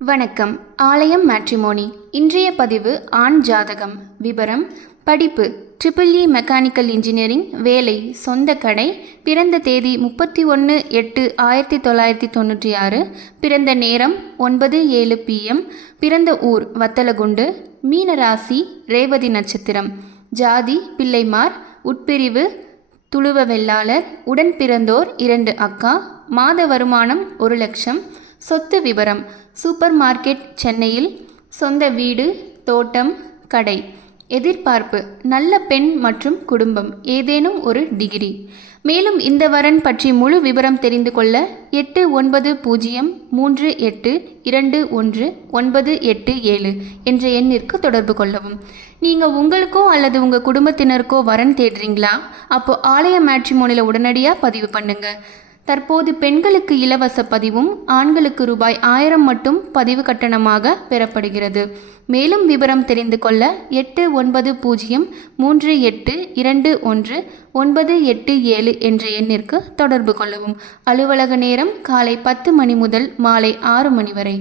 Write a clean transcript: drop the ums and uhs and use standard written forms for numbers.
வணக்கம். ஆலயம் மேட்ரிமோனி. இன்றைய பதிவு ஆண் ஜாதகம். விபரம்: படிப்பு EEE மெக்கானிக்கல் இன்ஜினியரிங், வேலை சொந்த கடை, பிறந்த தேதி 31/8/1996, பிறந்த நேரம் 9:07 PM, பிறந்த ஊர் வத்தலகுண்டு, மீன ராசி, ரேவதி நட்சத்திரம், ஜாதி பிள்ளைமார், உட்பிரிவு துளுவ வெள்ளாளர், உடன் பிறந்தோர் 2 அக்கா, மாத வருமானம் 1 லட்சம், சொத்து விவரம்: சூப்பர் மார்க்கெட் சென்னையில், சொந்த வீடு, தோட்டம், கடை. எதிர்பார்ப்பு: நல்ல பெண் மற்றும் குடும்பம், ஏதேனும் ஒரு டிகிரி. மேலும் இந்த வரன் பற்றி முழு விவரம் தெரிந்து கொள்ள 8903821987 என்ற எண்ணிற்கு தொடர்பு கொள்ளவும். நீங்கள் உங்களுக்கோ அல்லது உங்கள் குடும்பத்தினருக்கோ வரன் தேடுறீங்களா? அப்போ ஆலய மேட்ரிமோனியில் உடனடியாக பதிவு பண்ணுங்க. தற்போது பெண்களுக்கு இலவச பதிவும், ஆண்களுக்கு ரூபாய் 1000 மட்டும் பதிவு கட்டணமாக பெறப்படுகிறது. மேலும் விவரம் தெரிந்து கொள்ள 8903821987 என்ற எண்ணிற்கு தொடர்பு கொள்ளவும். அலுவலக நேரம் காலை 10 மணி முதல் மாலை 6 மணி வரை.